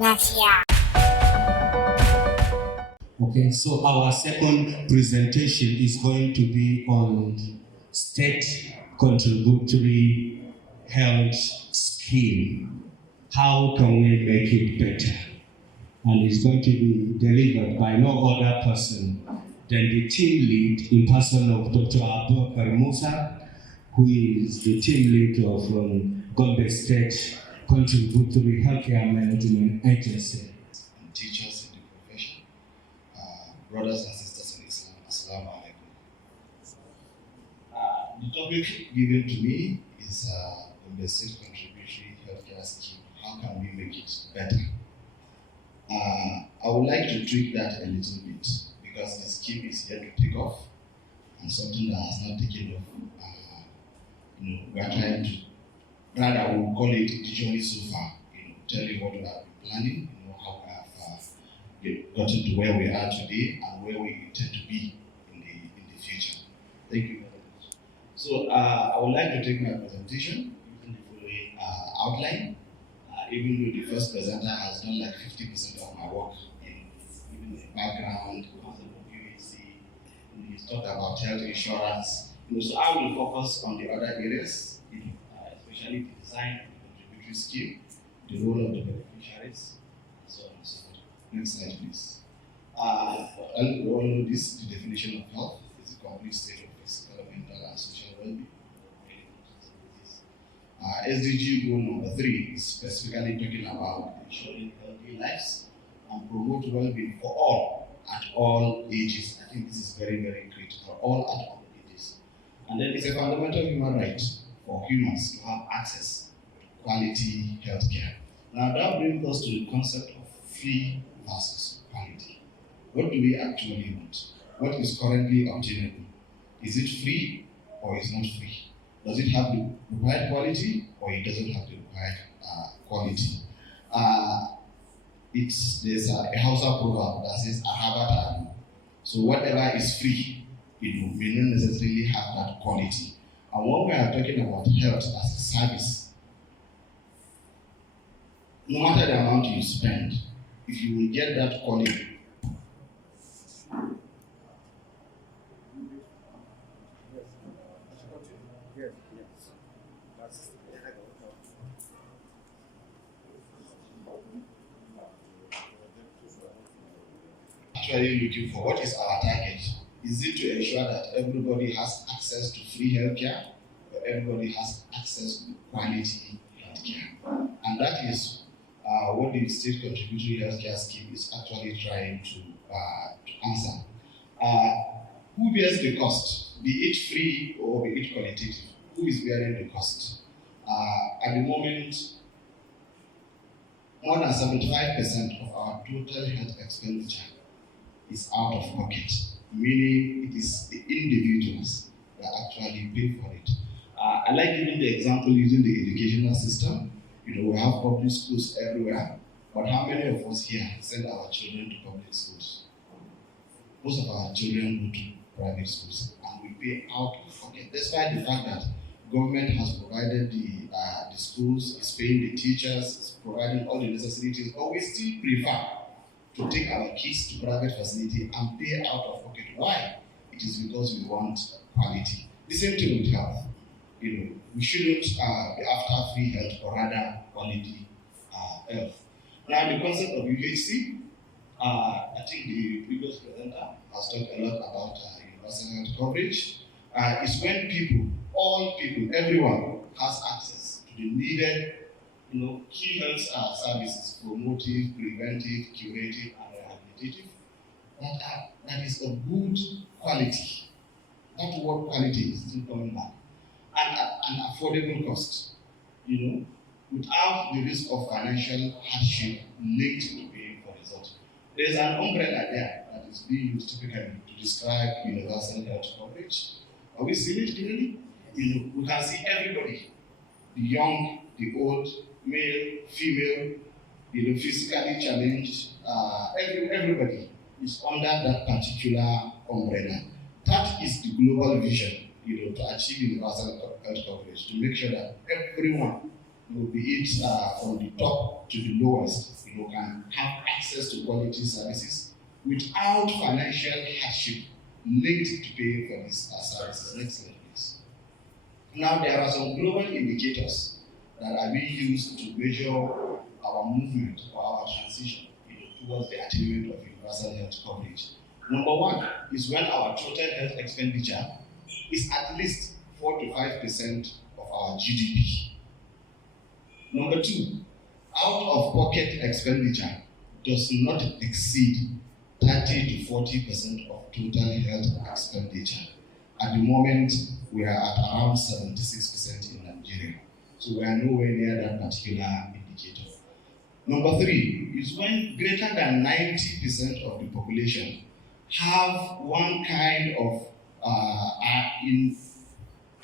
lafiya. Okay, so our second presentation is going to be on State Contributory Health Scheme. How can we make it better? And it's going to be delivered by no other person than the team lead in person of Dr. Abubakar Musa, who is the team lead of Gombe State Contributory Healthcare Management Agency. And teachers in the profession, brothers and sisters in Islam, Assalamu alaikum. The topic given to me is Gombe State Contributory Healthcare Scheme. How can we make it better? I would like to tweak that a little bit because the scheme is yet to take off and something that has not taken off. We are trying to, rather, we will call it the journey so far. Tell you what we have been planning, how we have gotten to where we are today and where we intend to be in the future. Thank you very much. So I would like to take my presentation using the following outline. Even though the first presenter has done like 50% of my work in even the background, concept of UHC, he's talked about health insurance. So I will focus on the other areas, especially the design of the contributory scheme, the role of the beneficiaries, and so on and so forth. Next slide, please. We all know this, the definition of health is a complete state of physical, mental, and social well-being. SDG goal number 3 is specifically talking about ensuring healthy lives and promote well-being for all at all ages. I think this is very, very critical, all at all ages. And then it's a fundamental human right for humans to have access to quality healthcare. Now that brings us to the concept of free versus quality. What do we actually want? What is currently obtainable? Is it free or is not free? Does it have the required quality or it doesn't have the required quality? There's a Hausa proverb that says "Ahaba." So whatever is free, may not necessarily have that quality. And when we are talking about health as a service, no matter the amount you spend, if you will get that quality, actually looking for what is our target? Is it to ensure that everybody has access to free healthcare or everybody has access to quality healthcare? And that is what the State Contributory Healthcare Scheme is actually trying to answer. Who bears the cost? Be it free or be it qualitative? Who is bearing the cost? At the moment, more than 75% of our total health expenditure is out of pocket, meaning it is the individuals that actually pay for it. I like giving the example using the educational system. We have public schools everywhere, but how many of us here send our children to public schools? Most of our children go to private schools, and we pay out of pocket, despite the fact that government has provided the schools, is paying the teachers, is providing all the necessities, but we still prefer to take our kids to private facility and pay out of pocket. Why? It is because we want quality. The same thing with health. We shouldn't be after free health, or rather quality health. Now, the concept of UHC, I think the previous presenter has talked a lot about universal health coverage. It's when people, all people, everyone has access to the needed key health services, promotive, preventive, curative, and rehabilitative, that is of good quality. That word quality is still coming back. And at an affordable cost, without the risk of financial hardship linked to paying for result. There's an umbrella there that is being used typically to describe universal health coverage. Are we seeing it clearly? We can see everybody, the young, the old, male, female, physically challenged, everybody is under that particular umbrella. That is the global vision, to achieve universal health coverage, to make sure that everyone be it from the top to the lowest, can have access to quality services without financial hardship linked to paying for these services. Next slide, please. Now, there are some global indicators that are being used to measure our movement or our transition towards the attainment of universal health coverage. Number one is when our total health expenditure is at least 4 to 5% of our GDP. Number two, out-of-pocket expenditure does not exceed 30 to 40% of total health expenditure. At the moment, we are at around 76% in Nigeria. So we are nowhere near that particular indicator. Number three is when greater than 90% of the population have one kind of, in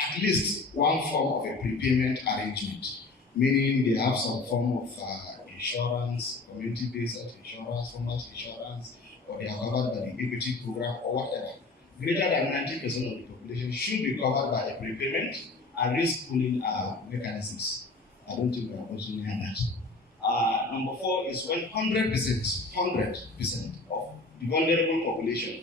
at least one form of a prepayment arrangement, meaning they have some form of insurance, community-based insurance, formal insurance, or they are covered by the equity program or whatever. Greater than 90% of the population should be covered by a prepayment and risk pooling mechanisms. I don't think we are also near that. Number four is when 100% of the vulnerable population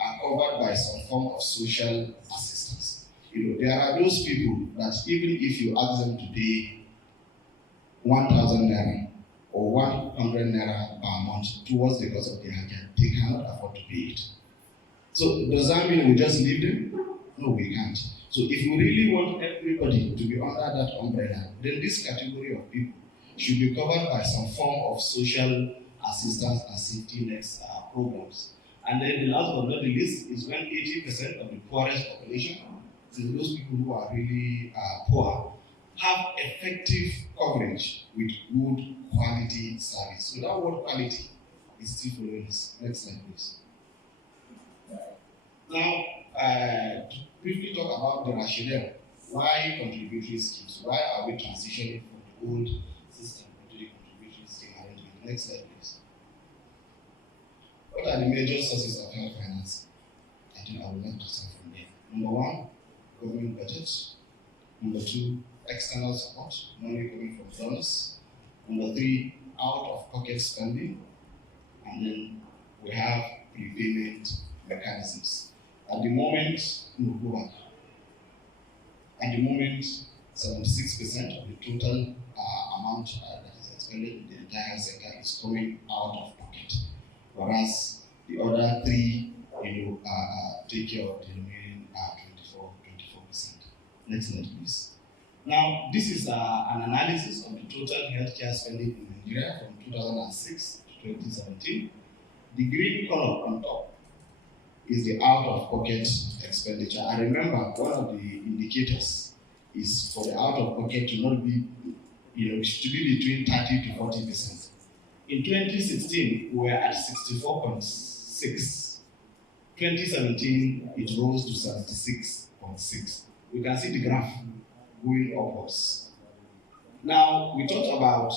are covered by some form of social assistance. There are those people that even if you ask them to pay 1,000 naira or 100 naira per month towards the cost of their healthcare, they cannot afford to pay it. So does that mean we just leave them? No, we can't. So if we really want everybody to be under that umbrella, then this category of people should be covered by some form of social assistance and safety nets programs. And then the last but not the least is when 80% of the poorest population, so those people who are really poor, have effective coverage with good quality service. So that word quality is still following this. Next slide, please. Now, to briefly talk about the rationale, why contributory schemes? Why are we transitioning from the old system into the contributory scheme arrangement? Next slide, please. What are the major sources of health financing? I think I would like to start from there. Number one, government budget. Number two, external support, money coming from donors. Number three, out-of-pocket spending. And then we have prepayment mechanisms. At the moment, At the moment, 76% of the total amount that is expended in the entire sector is coming out of pocket, whereas the other three, take care of the remaining 24%. Next slide, please. Now, this is an analysis of the total healthcare spending in Nigeria from 2006 to 2017. The green color on top is the out-of-pocket expenditure. I remember one of the indicators is for the out-of-pocket to not be, to be between 30 to 40%. In 2016, we were at 64.6. 2017, it rose to 76.6. We can see the graph going upwards. Now, we talked about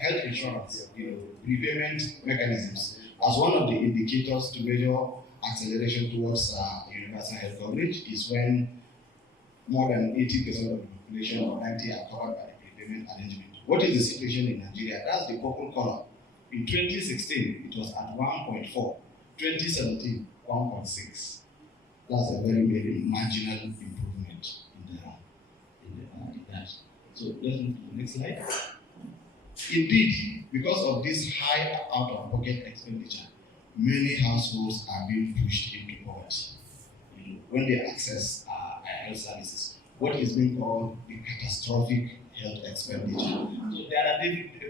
health insurance, prepayment mechanisms, as one of the indicators to measure acceleration towards universal health coverage is when more than 80% of the population or 90 are covered by the prepayment arrangement. What is the situation in Nigeria? That's the purple color. In 2016, it was at 1.4. 2017, 1.6. That's a very, very marginal improvement in that. So let's move to the next slide. Indeed, because of this high out-of-pocket expenditure, many households are being pushed into poverty when they access health services. What is being called the catastrophic health expenditure. So there are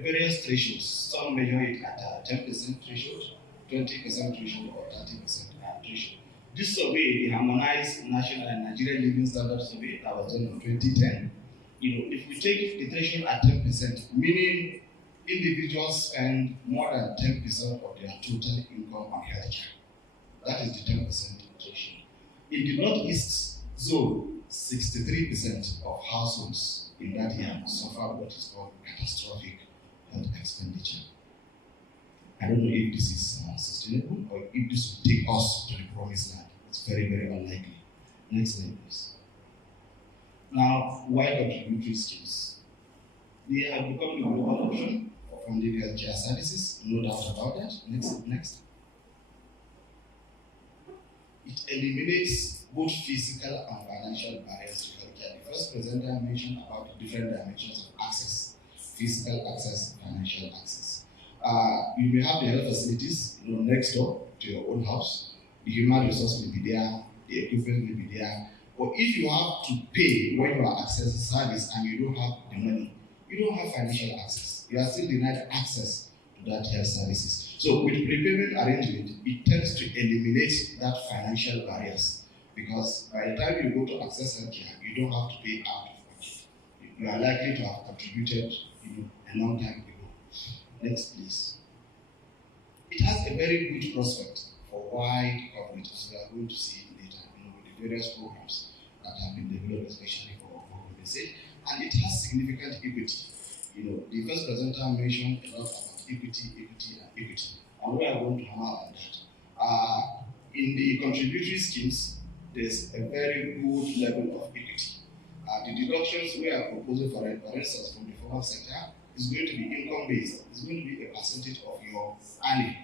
various thresholds. Some measure it at a 10% threshold, 20% threshold, or 30% threshold. This survey, the Harmonized National and Nigerian Living Standards Survey that was done in 2010, if we take the threshold at 10%, meaning individuals spend more than 10% of their total income on healthcare. That is the 10% threshold. In the Northeast zone, 63% of households in that year suffer what is called catastrophic health expenditure. I don't know if this is sustainable or if this will take us to the promised land. It's very, very unlikely. Next slide, please. Now, why contributory schemes? They have become the global option for funding healthcare services, no doubt about that. Next. It eliminates both physical and financial barriers to healthcare. The first presenter mentioned about the different dimensions of access: physical access, financial access. You may have the health facilities, next door to your own house. The human resource may be there, the equipment may be there. But if you have to pay when you are accessing service and you don't have the money, you don't have financial access. You are still denied access to that health services. So with prepayment arrangement, it tends to eliminate that financial barriers, because by the time you go to access healthcare, you don't have to pay out of pocket. You are likely to have contributed, a long time ago. Next, please. It has a very good prospect for wide coverage, as we are going to see later, with the various programs that have been developed, especially for Gombe State, and it has significant equity. The first presenter mentioned a lot about equity, and we are going to hammer on that. In the contributory schemes, there's a very good level of equity. The deductions we are proposing for instance, from the formal sector is going to be income based. It's going to be a percentage of your earning.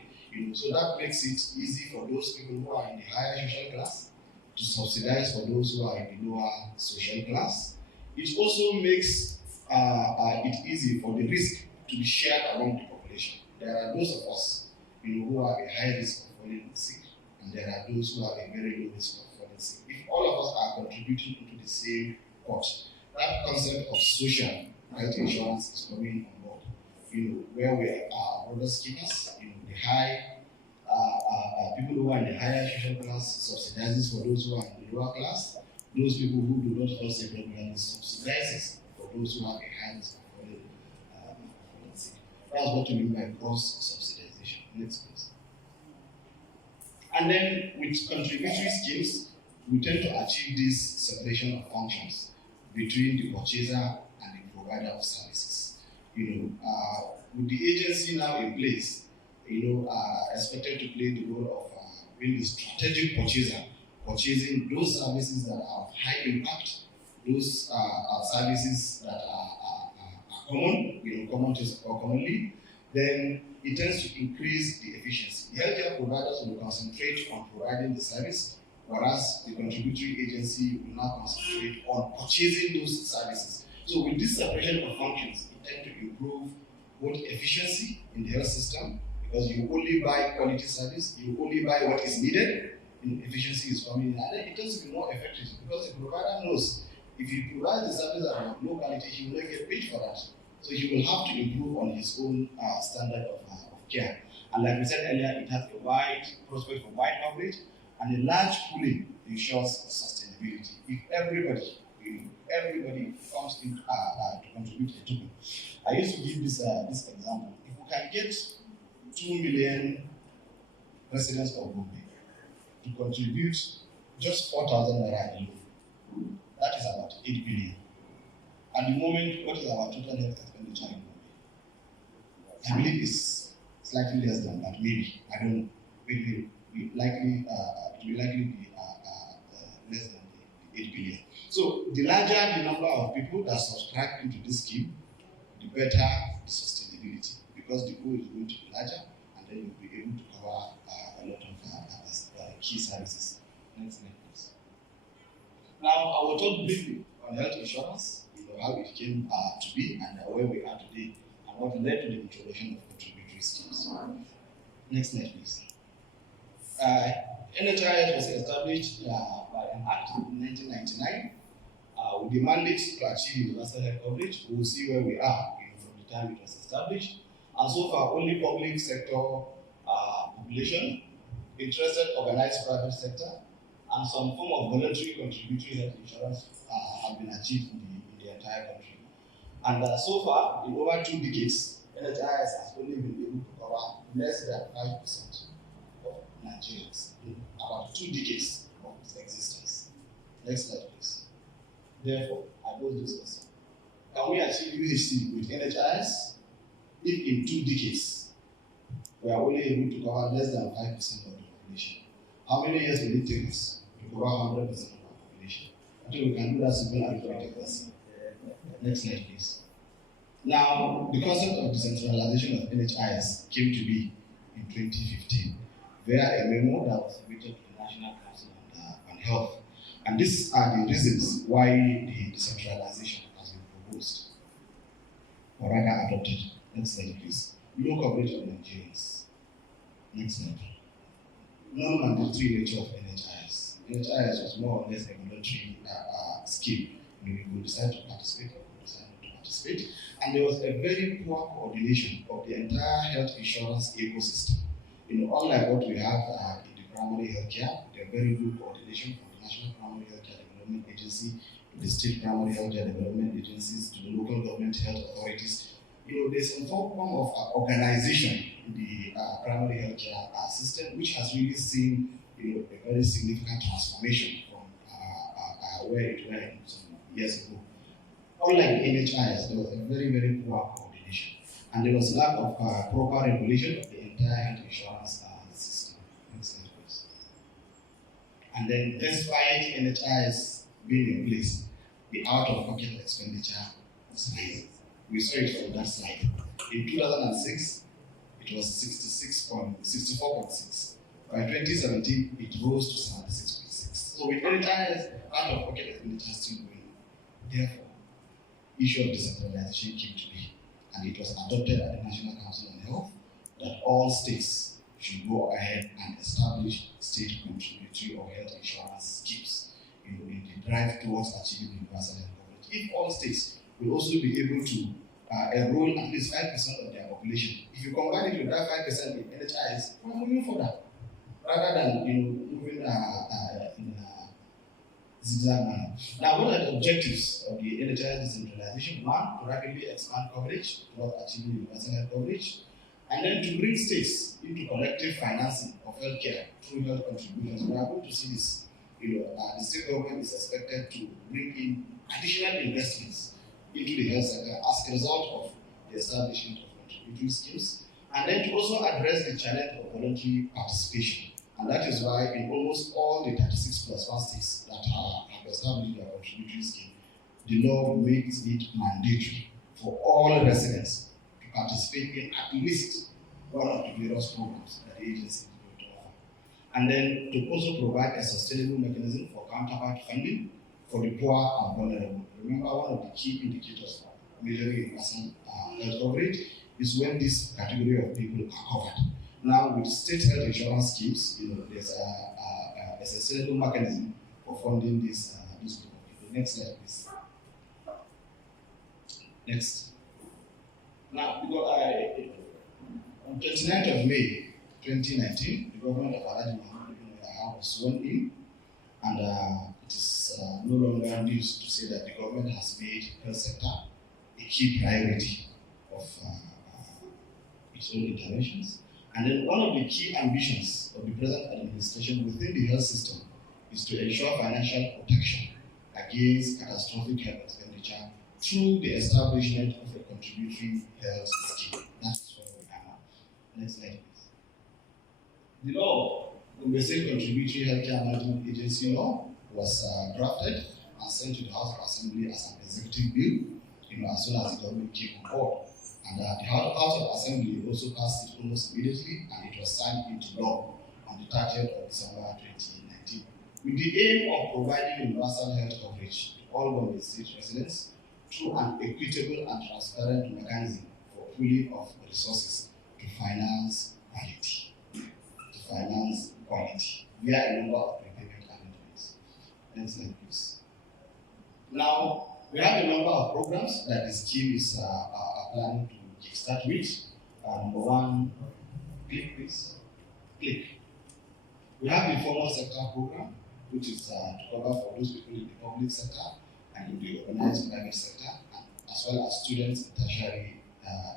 So that makes it easy for those people who are in the higher social class to subsidize for those who are in the lower social class. It also makes it easy for the risk to be shared among the population. There are those of us, who are a high risk of falling sick, and there are those who are a very low risk of falling sick. If all of us are contributing into the same pot, that concept of social health insurance is coming on board. Where we are brothers keepers, the high people who are in the higher social class subsidizes for those who are in the lower class. Those people who do not fall sick regularly subsidizes for those who have a high risk of falling sick. That's what we mean by cross subsidization. Next, please. And then with contributory schemes, we tend to achieve this separation of functions between the purchaser and the provider of services. With the agency now in place, expected to play the role of being the strategic purchaser, purchasing those services that are of high impact, those services that are common, commonly, then it tends to increase the efficiency. The healthcare providers will concentrate on providing the service, whereas the contributory agency will now concentrate on purchasing those services. So with this separation of functions, it tends to improve both efficiency in the health system, because you only buy quality service, you only buy what is needed, and efficiency is coming in. And then it tends to be more effective, because the provider knows if he provides the service at low quality, he will not get paid for that. So he will have to improve on his own standard of care. And like we said earlier, it has a wide prospect for wide coverage, and a large pooling ensures sustainability. If everybody comes in to contribute a token. I used to give this example. If we can get 2 million residents of Gombe to contribute just 4,000 naira alone, that is about 8 billion. At the moment, what is our total health expenditure in Gombe? I believe it's slightly less than that, maybe. I don't know. It will likely be less than the 8 billion. So the larger the number of people that subscribe into this scheme, the better the sustainability, because the pool is going to be larger, and then you'll be able to cover a lot of key services. Next slide, please. Now, I will talk briefly on health insurance, how it came to be and where we are today, and what led to the introduction of contributory schemes. Next slide, please. NHIS was established by an act in 1999 with the mandate to achieve universal health coverage. We will see where we are from the time it was established. And so far, only public sector population, interested organized private sector, and some form of voluntary contributory health insurance have been achieved in the entire country. And so far, in over 2 decades, NHIS has only been able to cover less than 5% of Nigerians in about 2 decades of its existence. Next slide, please. Therefore, I pose this question. Can we achieve UHC with NHIS if in 2 decades we are only able to cover less than 5% of the population? How many years will it take us to cover 100% of our population? I think we can do that simple arithmetic. Next slide, please. Now, the concept of decentralization of NHIS came to be in 2015 via a memo that was submitted to the National Council on Health. And these are the reasons why the decentralization has been proposed, or rather adopted. Next slide, please. Low coverage of Nigerians. Next slide. Non-mandatory nature of NHIS. NHIS was more or less a voluntary scheme. You could decide to participate or could decide not to participate. And there was a very poor coordination of the entire health insurance ecosystem. Unlike what we have in the primary healthcare, there very good coordination from the National Primary Healthcare Development Agency to the State Primary Healthcare Development Agencies to the local government health authorities. There's some form of organization in the primary healthcare system, which has really seen a very significant transformation from where it was some years ago. Unlike NHIS, there was a very, very poor coordination, and there was lack of proper regulation of the entire health insurance system. Next slide, please. And then, despite NHIS being in place, the out-of-pocket expenditure was high. We saw it from that slide. In 2006, it was 64.6. By 2017, it rose to 76.6. So with NHIS, out-of-pocket expenditure still going. Therefore, issue of decentralization came to be, and it was adopted at the National Council on Health that all states should go ahead and establish state contributory or health insurance schemes in the drive towards achieving universal health coverage. If all states will also be able to enroll at least 5% of their population, if you combine it with that 5% in NHIS, we're moving further rather than moving in zigzag manner. Now, what are the objectives of the NHIS decentralization? One, to rapidly expand coverage towards achieving universal health coverage, and then to bring states into collective financing of healthcare through health contributions. We are going to see this. The state government is expected to bring in additional investments into the health sector as a result of the establishment of contributory schemes, and then to also address the challenge of voluntary participation. And that is why in almost all the 36 plus 1 states that have established their contributory scheme, the law makes it mandatory for all residents to participate in at least one of the various programs that the agency is going to offer. And then to also provide a sustainable mechanism for counterpart funding for the poor and vulnerable. Remember, one of the key indicators for measuring universal health coverage is when this category of people are covered. Now, with state health insurance schemes, there's a sustainable mechanism for funding this group of people. Next slide, please. Next. Now, on 29th of May 2019, the government of Alhaji Muhammad was sworn in, and it is no longer news to say that the government has made health sector a key priority of its own interventions. And then one of the key ambitions of the present administration within the health system is to ensure financial protection against catastrophic health expenditure through the establishment of a contributory health scheme. That's what we are now. Next slide, please. The law, Gombe State Contributory Healthcare Management Agency law, was drafted and sent to the House of Assembly as an executive bill, as soon as the government came on board. And the House of Assembly also passed it almost immediately, and it was signed into law on the 30th of December 2019. With the aim of providing universal health coverage to all Gombe State residents through an equitable and transparent mechanism for pooling of resources to finance quality. Via a number of prepayment arrangements. Next slide, please. Now, we have a number of programs that the scheme is planning to kickstart with. Number one, click please. Click. We have the formal sector program, which is to cover for those people in the public sector and in the organized private sector, as well as students in tertiary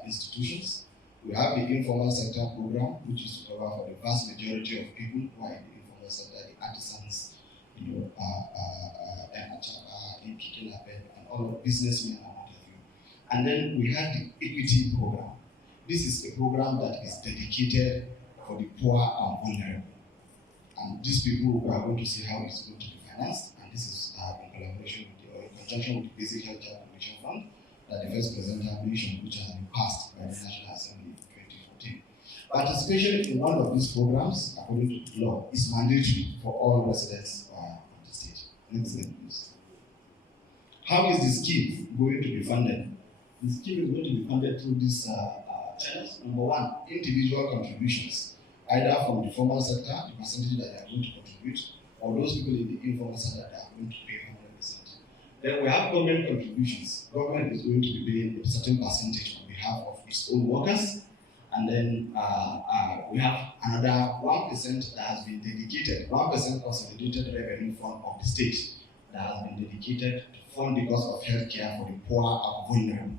institutions. We have the informal sector program, which is to cover for the vast majority of people who are in the informal sector, the artisans, and all of businessmen and what have you. And then we have the equity program. This is a program that is dedicated for the poor and vulnerable. And these people, we are going to see how it's going to be financed. And this is in collaboration with in conjunction with the Basic Healthcare Protection Fund that the first presenter mentioned, which has been passed by the National Assembly in 2014. Participation in one of these programs, according to the law, is mandatory for all residents of the state. Next slide, please. How is the scheme going to be funded? The scheme is going to be funded through these channels. Number one, individual contributions, either from the formal sector, the percentage that they are going to contribute, or those people in the informal sector that are going to pay 100%. Then we have government contributions. Government is going to be paying a certain percentage on behalf of its own workers. And then we have another 1% that has been dedicated, 1% consolidated revenue fund of the state that has been dedicated to fund the cost of healthcare for the poor and vulnerable.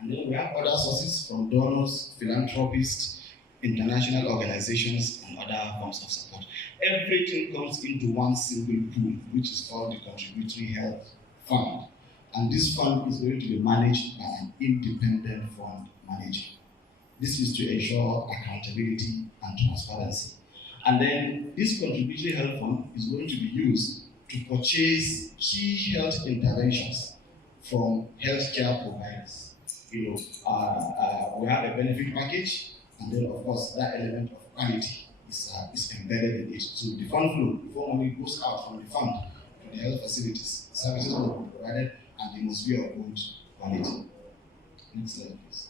And then we have other sources from donors, philanthropists, international organizations, and other forms of support. Everything comes into one single pool, which is called the Contributory Health Fund. And this fund is going to be managed by an independent fund manager. This is to ensure accountability and transparency. And then this Contributory Health Fund is going to be used to purchase key health interventions from healthcare providers. We have a benefit package, and then of course that element of quality is embedded in it. So the fund flow, before money goes out from the fund to the health facilities, services will be provided, and they must be of good quality. Next slide, please.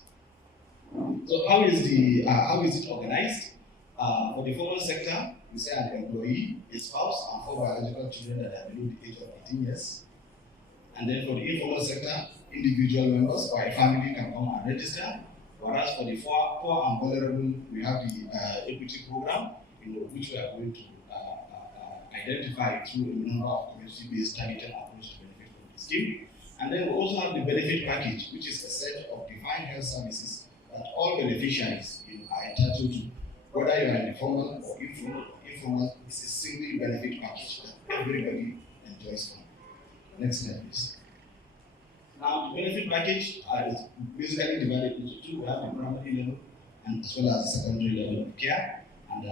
So how is it organized? For the formal sector, we say an employee, a spouse, and 4 biological children that are below the age of 18 years. And then for the informal sector, individual members or a family can come and register. Whereas for the poor and vulnerable, we have the equity program, which we are going to identify through a number of community-based targeted approach to benefit from the scheme. And then we also have the benefit package, which is a set of defined health services that all beneficiaries are entitled to, whether you are in the formal or informal. It's a single benefit package that everybody enjoys from. Next slide, please. Now, the benefit package is basically divided into two. We have the primary level and as well as the secondary level of care. And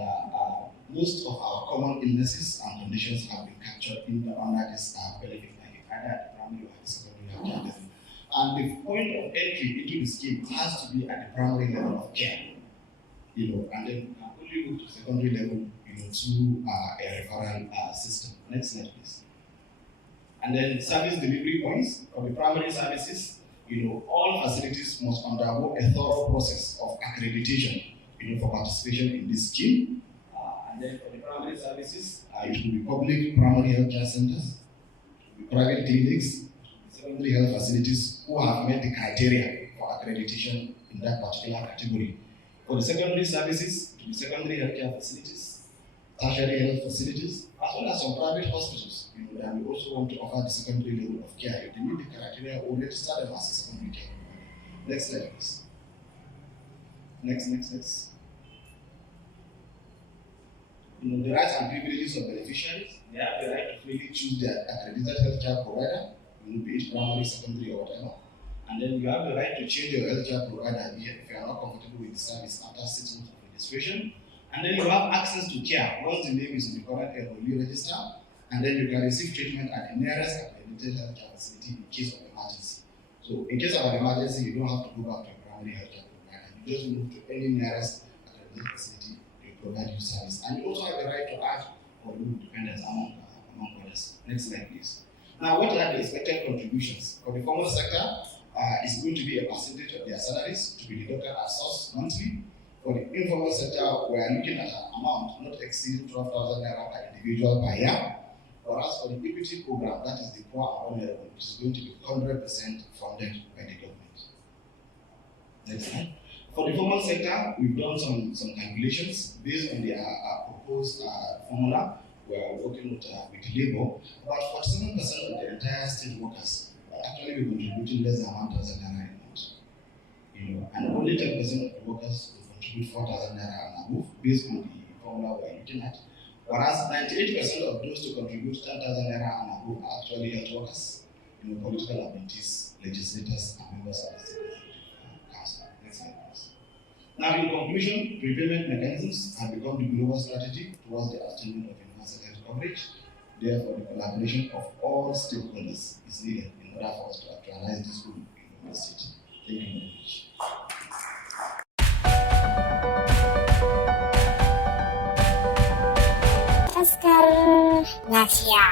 most of our common illnesses and conditions have been captured under this benefit package, either at the primary or the secondary health care level. And the point of entry into the scheme has to be at the primary level of care, and then you can only move to secondary level, through a referral system. Next slide, please. And then service delivery points for the primary services. All facilities must undergo a thorough process of accreditation, for participation in this scheme. And then for the primary services, it will be public primary health care centers, private clinics, secondary health facilities who have met the criteria for accreditation in that particular category. For the secondary services, to the secondary healthcare facilities, tertiary health facilities, as well as some private hospitals, that we also want to offer the secondary level of care. If they meet the criteria, we'll register them as a secondary care. Next slide, please. Next. The rights and privileges of beneficiaries. They have the right to freely choose their accredited healthcare provider, be it primary, secondary, or whatever. And then you have the right to change your healthcare provider if you are not comfortable with the service after 6 months of registration. And then you have access to care once the name is in the current enrollee register, and then you can receive treatment at the nearest accredited healthcare facility in case of emergency. So in case of an emergency, you don't have to go back to a primary healthcare provider. You just move to any nearest accredited facility to provide you service. And you also have the right to ask for loan dependence among others. Next slide, please. Now, what are the expected contributions? For the formal sector, it's going to be a percentage of their salaries to be deducted at source monthly. For the informal sector, we are looking at an amount not exceeding 12,000 naira per individual per year. Whereas for the equity program, that is the poor and vulnerable, which is going to be 100% funded by the government. Next slide. For the formal sector, we've done some calculations based on the proposed formula. We are working with labor. About 47% of the entire state workers are actually contributing less than 1,000 naira a month. And only 10% of the workers will contribute 4,000 naira and above based on the formula we are looking at. Whereas 98% of those to contribute 10,000 naira and above are actually health workers, political appointees, legislators, and members of the State Conference Council. Next slide, please. Now, in conclusion, prepayment mechanisms have become the global strategy towards the attainment of universal health coverage. Therefore, the collaboration of all stakeholders is needed in order for us to actualize this goal Gombe State. Thank you very much. Taskar lafiya.